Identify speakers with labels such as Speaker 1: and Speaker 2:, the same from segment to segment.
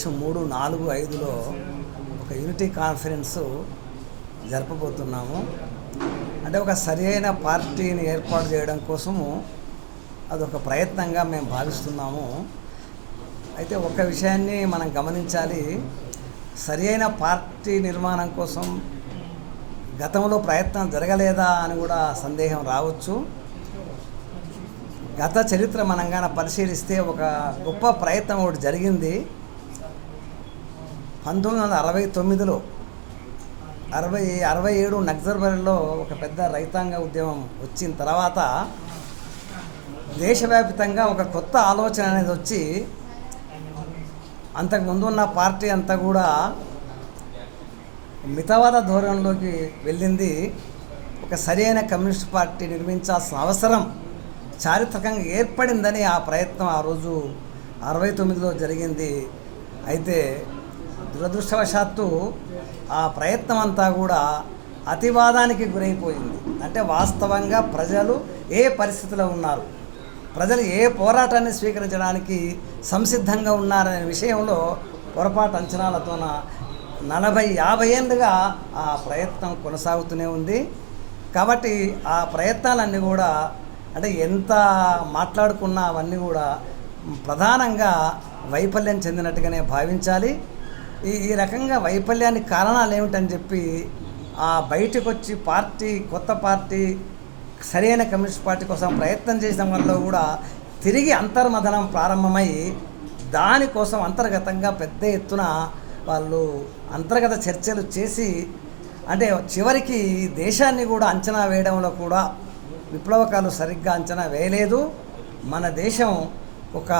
Speaker 1: మార్చి మూడు నాలుగు ఐదులో ఒక యూనిటీ కాన్ఫరెన్స్ జరపబోతున్నాము. అంటే ఒక సరైన పార్టీని ఏర్పాటు చేయడం కోసము అదొక ప్రయత్నంగా మేము భావిస్తున్నాము. అయితే ఒక విషయాన్ని మనం గమనించాలి. సరైన పార్టీ నిర్మాణం కోసం గతంలో ప్రయత్నం జరగలేదా అని కూడా సందేహం రావచ్చు. గత చరిత్ర మనం కానీ పరిశీలిస్తే ఒక గొప్ప ప్రయత్నం ఒకటి జరిగింది. పంతొమ్మిది వందల అరవై తొమ్మిదిలో అరవై అరవై ఏడు నక్సర్బరిలో ఒక పెద్ద రైతాంగ ఉద్యమం వచ్చిన తర్వాత దేశవ్యాప్తంగా ఒక కొత్త ఆలోచన అనేది వచ్చి అంతకు ముందు ఉన్న పార్టీ అంతా కూడా మితవాద ధోరణిలోకి వెళ్ళింది. ఒక సరైన కమ్యూనిస్ట్ పార్టీ నిర్మించాల్సిన అవసరం చారిత్రకంగా ఏర్పడిందని ఆ ప్రయత్నం ఆ రోజు అరవై తొమ్మిదిలో జరిగింది. అయితే దురదృష్టవశాత్తు ఆ ప్రయత్నం అంతా కూడా అతివాదానికి గురైపోయింది. అంటే వాస్తవంగా ప్రజలు ఏ పరిస్థితిలో ఉన్నారు? ప్రజలు ఏ పోరాటాన్ని స్వీకరించడానికి సంసిద్ధంగా ఉన్నారనే విషయంలో పొరపాటు అంచనాలతోన నలభై యాభై ఏళ్ళుగా ఆ ప్రయత్నం కొనసాగుతూనే ఉంది. కాబట్టి ఆ ప్రయత్నాలన్నీ కూడా అంటే ఎంత మాట్లాడుకున్నా అవన్నీ కూడా ప్రధానంగా వైఫల్యం చెందినట్టుగానే భావించాలి. ఈ ఈ రకంగా వైఫల్యానికి కారణాలు ఏమిటని చెప్పి ఆ బయటకు వచ్చి పార్టీ కొత్త పార్టీ సరైన కమ్యూనిస్ట్ పార్టీ కోసం ప్రయత్నం చేసిన వల్ల కూడా తిరిగి అంతర్మథనం ప్రారంభమై దానికోసం అంతర్గతంగా పెద్ద ఎత్తున వాళ్ళు అంతర్గత చర్చలు చేసి అంటే చివరికి ఈ దేశాన్ని కూడా అంచనా వేయడంలో కూడా విప్లవకాలు సరిగ్గా అంచనా వేయలేదు. మన దేశం ఒక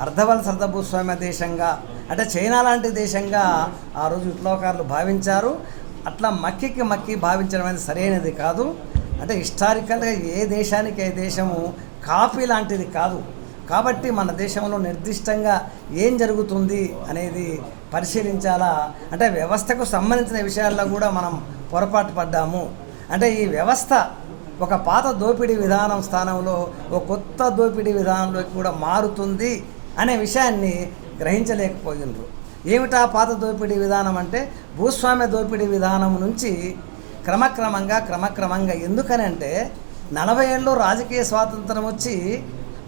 Speaker 1: అర్ధవల్ అర్ధభూస్వామ్య దేశంగా అంటే చైనా లాంటి దేశంగా ఆ రోజు విప్లవకారులు భావించారు. అట్లా మక్కికి మక్కి భావించడం అనేది సరైనది కాదు. అంటే హిస్టారికల్గా ఏ దేశానికి ఏ దేశము కాపీ లాంటిది కాదు. కాబట్టి మన దేశంలో నిర్దిష్టంగా ఏం జరుగుతుంది అనేది పరిశీలించాలా? అంటే వ్యవస్థకు సంబంధించిన విషయాల్లో కూడా మనం పొరపాటు పడ్డాము. అంటే ఈ వ్యవస్థ ఒక పాత దోపిడీ విధానం స్థానంలో ఒక కొత్త దోపిడీ విధానంలోకి కూడా మారుతుంది. అనే విషయాన్ని గ్రహించలేకపోయినరు. ఏమిటా పాత దోపిడీ విధానం అంటే? భూస్వామ్య దోపిడీ విధానం నుంచి క్రమక్రమంగా క్రమక్రమంగా ఎందుకని అంటే నలభై ఏళ్ళు రాజకీయ స్వాతంత్రం వచ్చి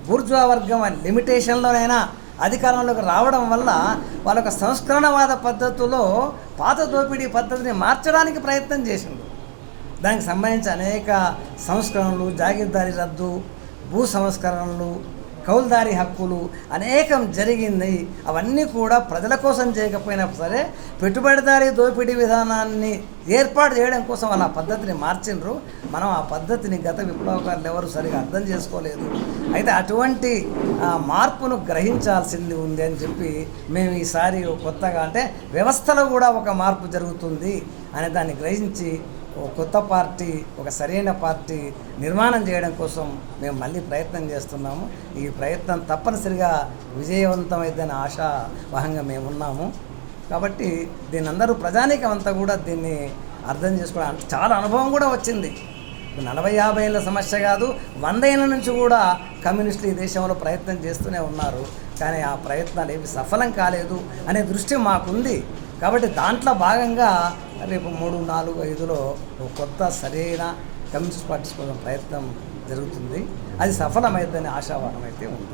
Speaker 1: బూర్జువా వర్గం లిమిటేషన్లోనైనా అధికారంలోకి రావడం వల్ల వాళ్ళొక సంస్కరణవాద పద్ధతిలో పాత దోపిడీ పద్ధతిని మార్చడానికి ప్రయత్నం చేసిండు దానికి సంబంధించి అనేక సంస్కరణలు జాగీర్దారీ రద్దు భూ సంస్కరణలు కౌల్దారి హక్కులు అనేకం జరిగింది. అవన్నీ కూడా ప్రజల కోసం చేయకపోయినా సరే పెట్టుబడిదారీ దోపిడీ విధానాన్ని ఏర్పాటు చేయడం కోసం వాళ్ళ పద్ధతిని మార్చిండ్రు మనం ఆ పద్ధతిని గత విప్లవకారులు ఎవరు సరిగా అర్థం చేసుకోలేదు. అయితే అటువంటి మార్పును గ్రహించాల్సింది ఉంది అని చెప్పి మేము ఈసారి కొత్తగా అంటే వ్యవస్థలో కూడా ఒక మార్పు జరుగుతుంది అనే దాన్ని గ్రహించి ఒక కొత్త పార్టీ ఒక సరైన పార్టీ నిర్మాణం చేయడం కోసం మేము మళ్ళీ ప్రయత్నం చేస్తున్నాము. ఈ ప్రయత్నం తప్పనిసరిగా విజయవంతమైందని ఆశావహంగా మేము ఉన్నాము కాబట్టి దీని అందరూ ప్రజానీకం అంతా కూడా దీన్ని అర్థం చేసుకోవడం చాలా అనుభవం కూడా వచ్చింది. నలభై యాభై ఏళ్ళ సమస్య కాదు వంద ఏళ్ళ నుంచి కూడా కమ్యూనిస్టులు ఈ దేశంలో ప్రయత్నం చేస్తూనే ఉన్నారు. కానీ ఆ ప్రయత్నాలు ఏవి సఫలం కాలేదు అనే దృష్టి మాకుంది. కాబట్టి దాంట్లో భాగంగా రేపు మూడు నాలుగు ఐదులో ఒక కొత్త సరైన కమ్యూనిస్ట్ పార్టీస్ కోసం ప్రయత్నం జరుగుతుంది. అది సఫలమైందని ఆశావాదం అయితే ఉంది.